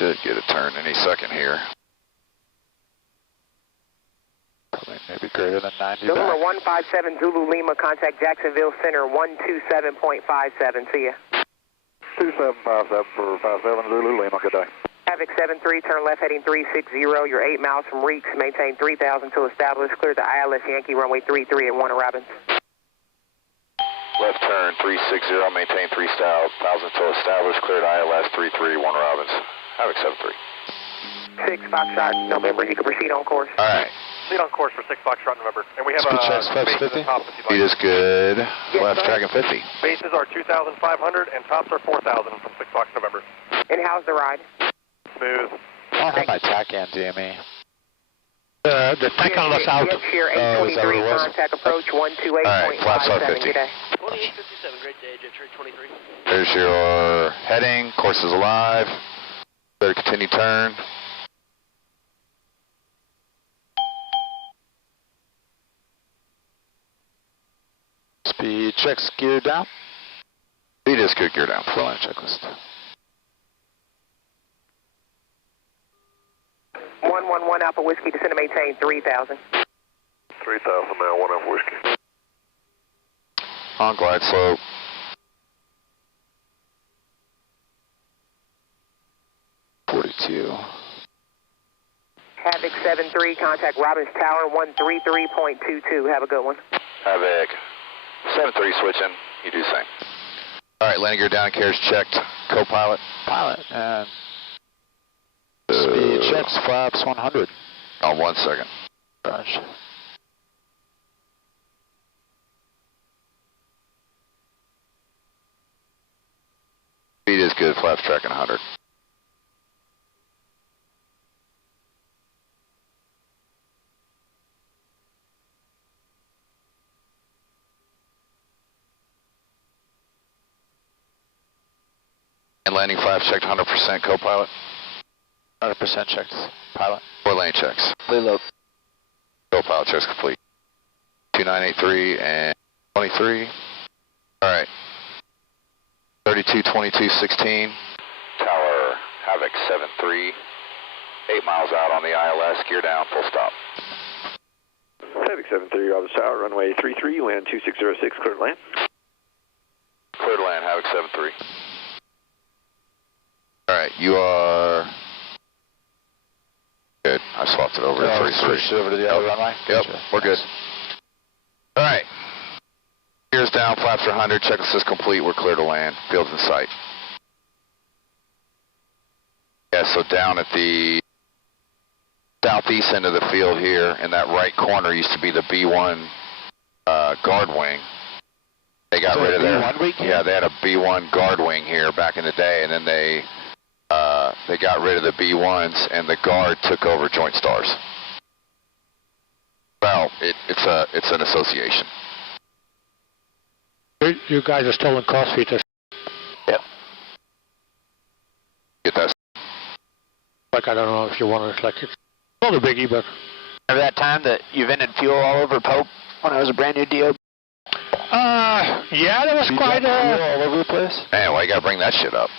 Should get a turn any second here. Maybe greater than 90 November back. 157 Zulu Lima, contact Jacksonville Center 127.57. See ya. 2757 for 57 Zulu Lima, good day. Havoc 73, turn left heading 360. You're 8 miles from Reeks. Maintain 3000 to establish. Clear the ILS Yankee runway 33 at 1 Robins. Left turn 360, maintain 3000 to establish. Cleared ILS 33, 1 Robins. Havoc 73. 6 Foxtrot November, you can proceed on course. All right. Proceed on course for 6 Foxtrot November. And we have Speed checks, flaps 50. Speed is good. Left tracking 50. Bases are 2,500 and tops are 4,000 from 6 Fox November. And how's the ride? Smooth. I don't have my TACAN DME. The TACAN was out. Yes, here, 823, contact approach 128.57. All right, flaps are 50. Good day. 2857, great day, Jettree 23. There's your heading. Course is alive. Better continue turn. Speed checks, gear down. Speed is good, gear down. Full line checklist. 111 Alpha Whiskey, descend to maintain 3000. 3000 now, 1 Alpha Whiskey. On glide slope. Havoc 73, contact Robins Tower 133.22. Have a good one. Havoc 73 switching. You do the same. All right, landing gear down, carriage checked. Co-pilot. Pilot. And speed checks, flaps 100. On 1 second. Gosh. Speed is good, flaps tracking 100. And landing flaps checked 100%, co-pilot. 100% checked, pilot. 4 lane checks. Reload. Co-pilot checks complete. 2983 and 23. All right. 32, 22, 16. Tower, Havoc 73. 8 miles out on the ILS, gear down, full stop. Havoc 73, Robins Tower, runway 33, land 2606, cleared land. Cleared land, Havoc 73. All right, you are good. I swapped it over to 33. Switched over to the other runway? Yep, Gotcha. we're good. All right. Gears down, flaps are 100, checklist is complete, we're clear to land, field's in sight. Yeah, so down at the southeast end of the field here, in that right corner used to be the B1 guard wing. They got rid of their, yeah, they had a B1 guard wing here back in the day, and then they got rid of the B1s, and the guard took over Joint Stars. Well, it's an association. You guys are still in crossfeeders. Yep. Get that. Like, I don't know if you want to, like, it's not a biggie, but... Remember that time that you vented fuel all over Pope when I was a brand new DO? Yeah, that was quite all over the place. Man, why you gotta bring that shit up?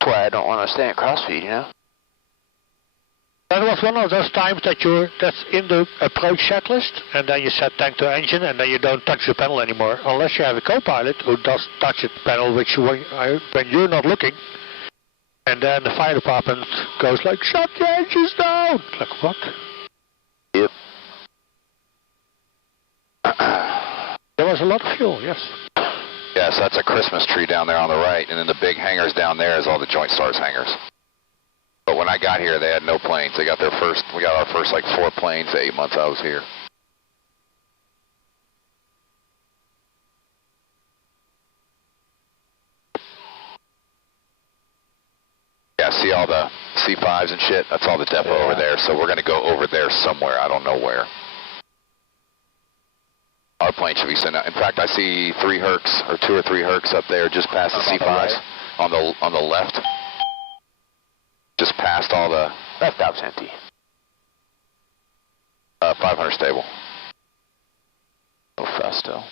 That's why I don't want to stay at crossfeed, you know? That was one of those times that's in the approach checklist, and then you set tank to engine, and then you don't touch the panel anymore, unless you have a co-pilot who does touch the panel, which when you're not looking, and then the fire department goes like, shut the engines down! Like, what? Yep. There was a lot of fuel, yes. Yes, that's a Christmas tree down there on the right, and then the big hangars down there is all the Joint Stars hangars. But when I got here, they had no planes. We got our first like 4 planes the 8 months I was here. Yeah, see all the C5s and shit? That's all the depot over there, so we're going to go over there somewhere. I don't know where. Our plane should be sent out. In fact, I see 3 Hercs, or 2 or 3 Hercs up there just past the C5s on the left. Just past all the... Left out's empty. 500 stable. Oh, fast still.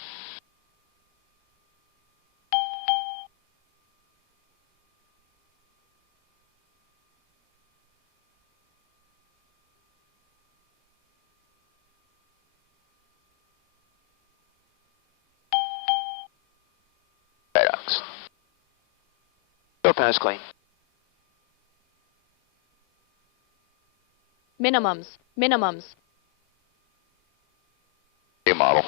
nose clean. Minimums. A model.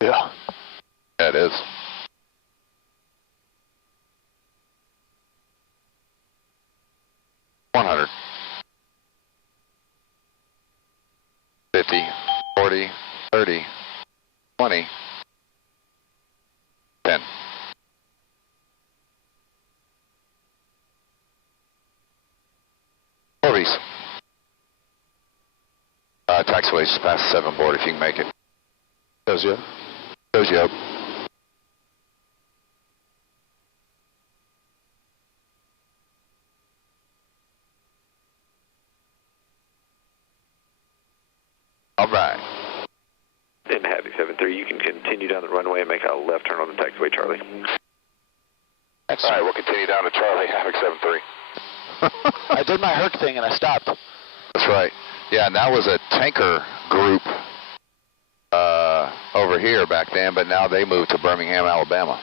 Yeah. Yeah, it is. $100. 50, 40, 30, 20, 10. Orbeez. Taxiway's just past 7 board if you can make it. Shows you up. All right. In Havoc 7-3, you can continue down the runway and make a left turn on the taxiway, Charlie. All right, we'll continue down to Charlie, Havoc 7-3. I did my Herc thing and I stopped. That's right. Yeah, and that was a tanker group over here back then, but now they moved to Birmingham, Alabama.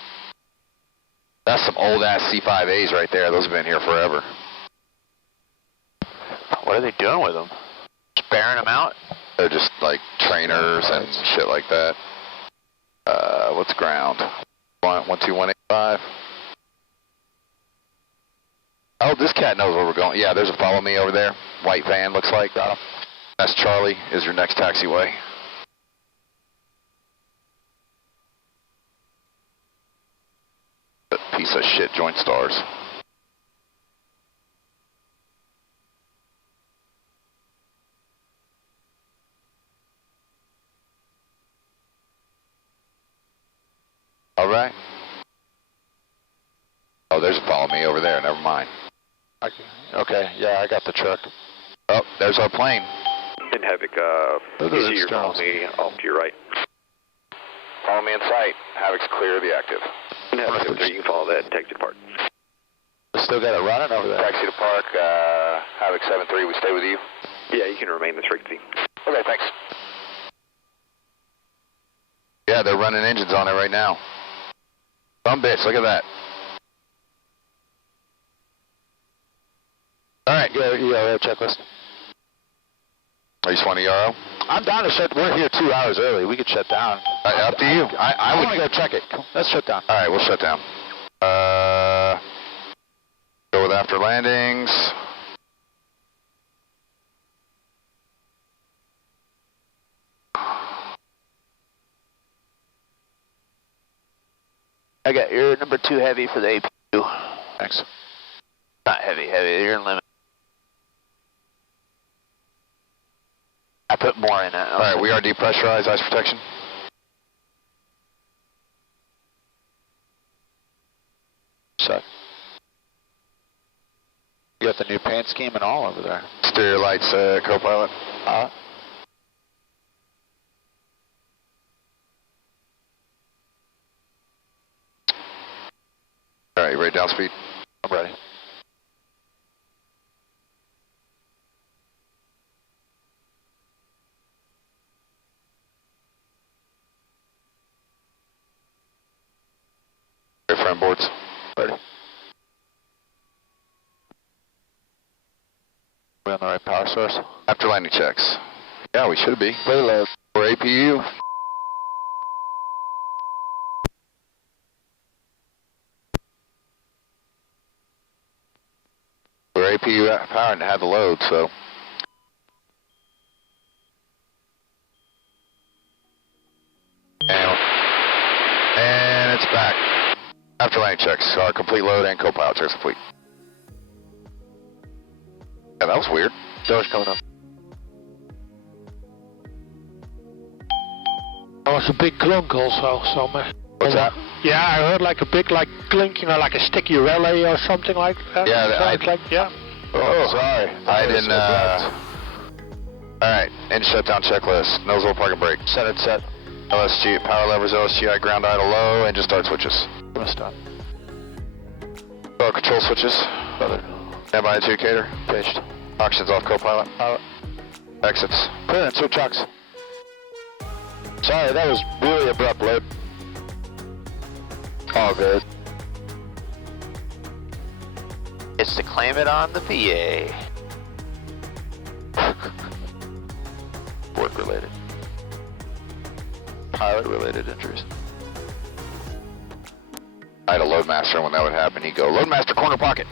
That's some old-ass C-5As right there. Those have been here forever. What are they doing with them? Sparing them out? They're just like trainers and shit like that. What's ground? 12185. Oh, this cat knows where we're going. Yeah, there's a follow me over there. White van, looks like. Got him. That's Charlie, is your next taxiway. That piece of shit joint stars. All right. Oh, there's a follow me over there. Never mind. Okay, yeah, I got the truck. Oh, there's our plane. In Havoc, you see your follow me off to your right. Follow me in sight. Havoc's clear of the active. In Havoc 7-3, you can follow that and taxi to park. Still got it running over there. Taxi to park, Havoc 7-3, we stay with you? Yeah, you can remain this frequency. Okay, thanks. Yeah, they're running engines on it right now. Some bitch, look at that. All right, yeah, checklist. Are you just want a Yarrow? I'm down to shut. We're here 2 hours early. We could shut down. Up to you. I want to go check it. Let's shut down. All right, we'll shut down. Go with after landings. I got your number 2 heavy for the APU. Thanks. Not heavy. You're in limit. I put more in it. All right, we are depressurized, ice protection. Set. You got the new paint scheme and all over there. Exterior lights, co-pilot. All right, you ready down speed? I'm ready. Airframe boards. Ready. We on the right power source? After landing checks. Yeah, we should be. Way low. For APU. We're APU powering to have the load, so. And it's back. After landing checks, our complete load and co-pilot checks complete. Yeah, that was weird. Door's coming up. There was a big clunk also somewhere. What's that? Yeah, I heard like a big clink, like a sticky relay or something like that. Yeah, yeah. Oh, sorry. I didn't, Alright, engine shutdown checklist. Nozzle parking brake. Set. LSG, power levers, LSGI, ground idle low, engine start switches. I'm gonna stop. Power control switches. Standby adjudicator. Pitched. Oxygen's off, co-pilot. Exits. Clear and switch chocks. Sorry, that was really abrupt load. All good. wants to claim it on the VA. Work-related. Pilot-related injuries. I had a loadmaster, and when that would happen, he'd go, Loadmaster, corner pocket.